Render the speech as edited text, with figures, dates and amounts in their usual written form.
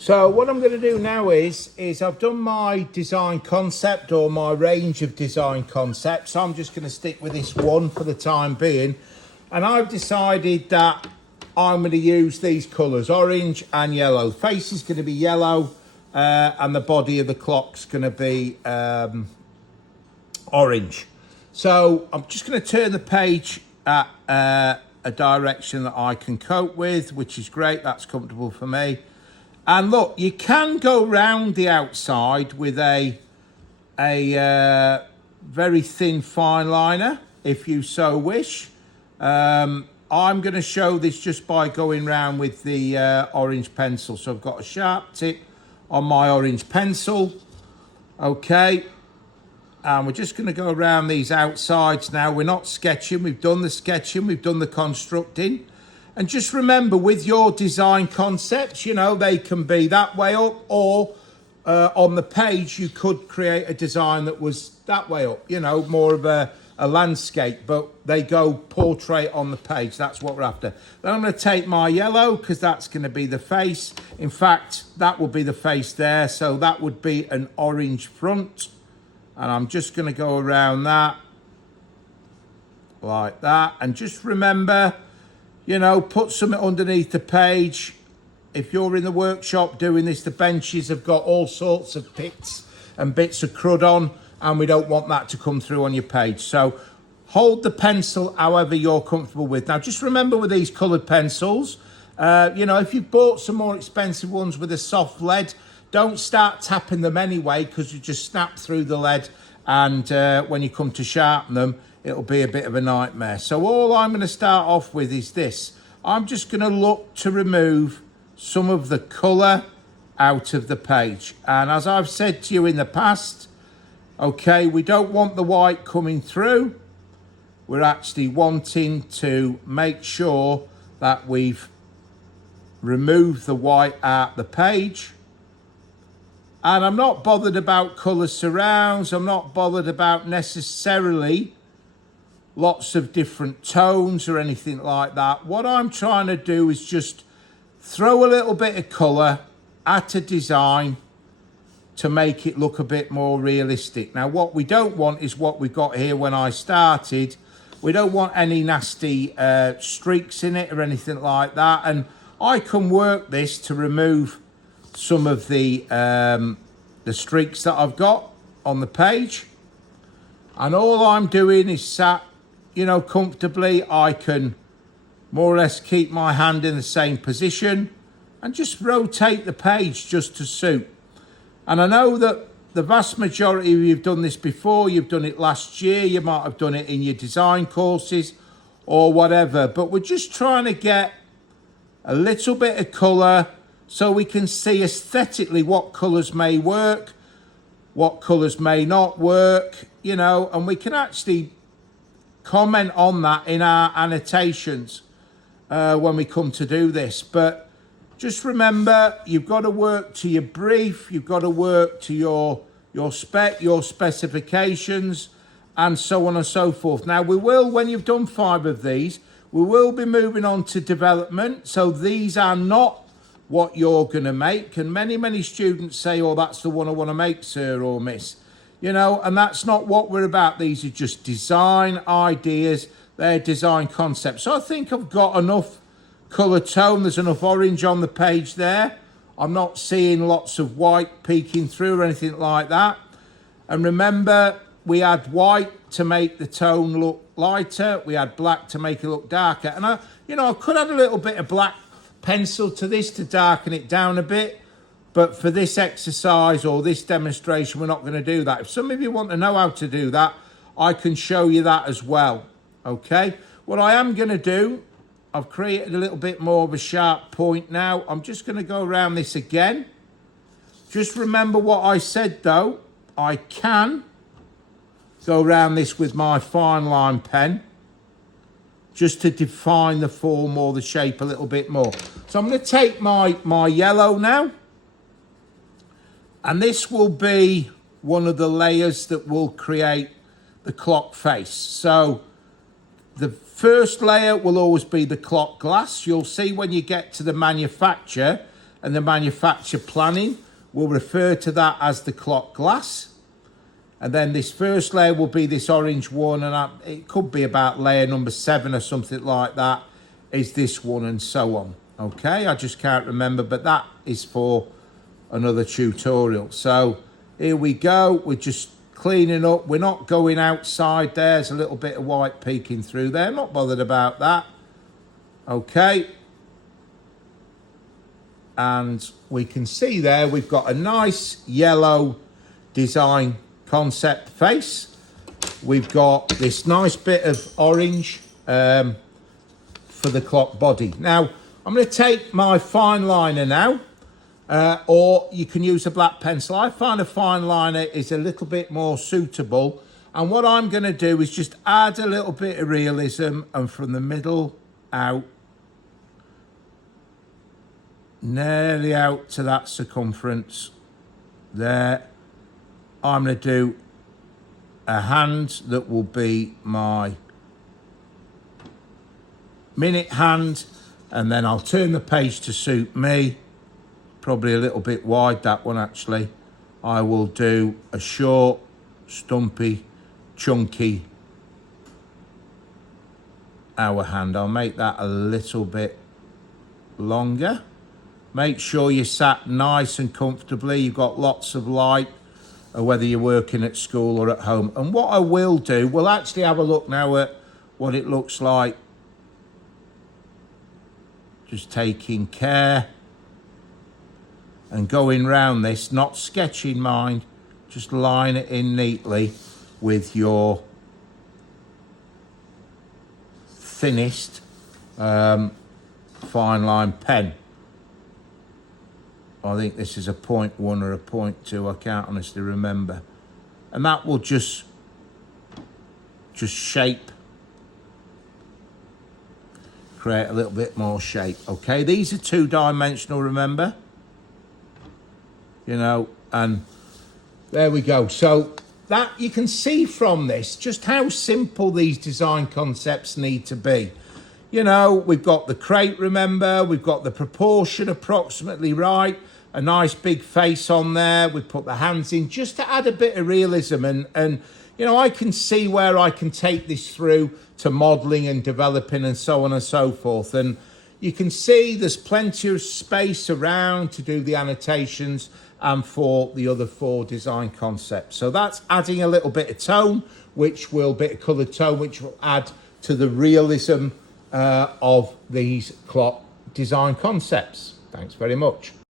So what I'm going to do now is I've done my design concept or my range of design concepts. So I'm just going to stick with this one for the time being. And I've decided that I'm going to use these colours, orange and yellow. The face is going to be yellow and the body of the clock's going to be orange. So I'm just going to turn the page at a direction that I can cope with, which is great. That's comfortable for me. And look, you can go round the outside with a very thin fine liner if you so wish. I'm going to show this just by going round with the orange pencil. So I've got a sharp tip on my orange pencil. Okay. And we're just going to go around these outsides now. We're not sketching. We've done the sketching. We've done the constructing. And just remember, with your design concepts, you know, they can be that way up, or on the page, you could create a design that was that way up, you know, more of a landscape, but they go portrait on the page. That's what we're after. Then I'm going to take my yellow because that's going to be the face. In fact, that would be the face there. So that would be an orange front. And I'm just going to go around that like that. And just remember, you know, put something underneath the page. If you're in the workshop doing this, the benches have got all sorts of bits and bits of crud on, and we don't want that to come through on your page. So hold the pencil however you're comfortable with. Now, just remember with these coloured pencils, you know, if you've bought some more expensive ones with a soft lead, don't start tapping them anyway, because you just snap through the lead, and when you come to sharpen them, it'll be a bit of a nightmare. So all I'm going to start off with is this. I'm just going to look to remove some of the colour out of the page. And as I've said to you in the past, okay, we don't want the white coming through. We're actually wanting to make sure that we've removed the white out the page. And I'm not bothered about colour surrounds. I'm not bothered about necessarily lots of different tones or anything like that. What I'm trying to do is just throw a little bit of colour at a design to make it look a bit more realistic. Now, what we don't want is what we've got here when I started. We don't want any nasty streaks in it or anything like that. And I can work this to remove some of the streaks that I've got on the page. And all I'm doing is sat, you know, comfortably. I can more or less keep my hand in the same position and just rotate the page just to suit. And I know that the vast majority of you have done this before. You've done it last year. You might have done it in your design courses or whatever. But we're just trying to get a little bit of colour so we can see aesthetically what colours may work, what colours may not work, you know, and we can actually comment on that in our annotations when we come to do this. But just remember, you've got to work to your brief, you've got to work to your spec, your specifications, and so on and so forth. Now, we will, when you've done 5 of these, we will be moving on to development. So these are not what you're going to make. And many students say, oh, that's the one I want to make, sir or miss. You know, and that's not what we're about. These are just design ideas. They're design concepts. So I think I've got enough colour tone. There's enough orange on the page there. I'm not seeing lots of white peeking through or anything like that. And remember, we had white to make the tone look lighter. We had black to make it look darker. And I could add a little bit of black pencil to this to darken it down a bit. But for this exercise or this demonstration, we're not going to do that. If some of you want to know how to do that, I can show you that as well. Okay. What I am going to do, I've created a little bit more of a sharp point now. I'm just going to go around this again. Just remember what I said though. I can go around this with my fine line pen just to define the form or the shape a little bit more. So I'm going to take my yellow now. And this will be one of the layers that will create the clock face. So the first layer will always be the clock glass. You'll see when you get to the manufacture, and the manufacturer planning will refer to that as the clock glass. And then this first layer will be this orange one, and it could be about layer number 7 or something like that, is this one, and so on. Okay, I just can't remember, but that is for another tutorial. So here we go, we're just cleaning up. We're not going outside. There's a little bit of white peeking through there, not bothered about that. Okay, and we can see there we've got a nice yellow design concept face. We've got this nice bit of orange for the clock body. Now I'm going to take my fine liner now, or you can use a black pencil. I find a fine liner is a little bit more suitable, and what I'm going to do is just add a little bit of realism, and from the middle out, nearly out to that circumference there, I'm going to do a hand that will be my minute hand, and then I'll turn the page to suit me. Probably a little bit wide, that one actually. I will do a short, stumpy, chunky hour hand. I'll make that a little bit longer. Make sure you're sat nice and comfortably. You've got lots of light, whether you're working at school or at home. And what I will do, we'll actually have a look now at what it looks like. Just taking care and going round this, not sketching mind, just line it in neatly with your thinnest fine line pen. I think this is a 0.1 or a 0.2, I can't honestly remember. And that will just shape, create a little bit more shape. Okay, these are 2-dimensional, remember? You know, and there we go. So that you can see from this just how simple these design concepts need to be. You know, we've got the crate, remember, we've got the proportion approximately right, a nice big face on there, we put the hands in just to add a bit of realism, and you know, I can see where I can take this through to modelling and developing and so on and so forth. And you can see there's plenty of space around to do the annotations and for the other 4 design concepts. So that's adding a little bit of tone, bit of coloured tone, which will add to the realism of these clock design concepts. Thanks very much.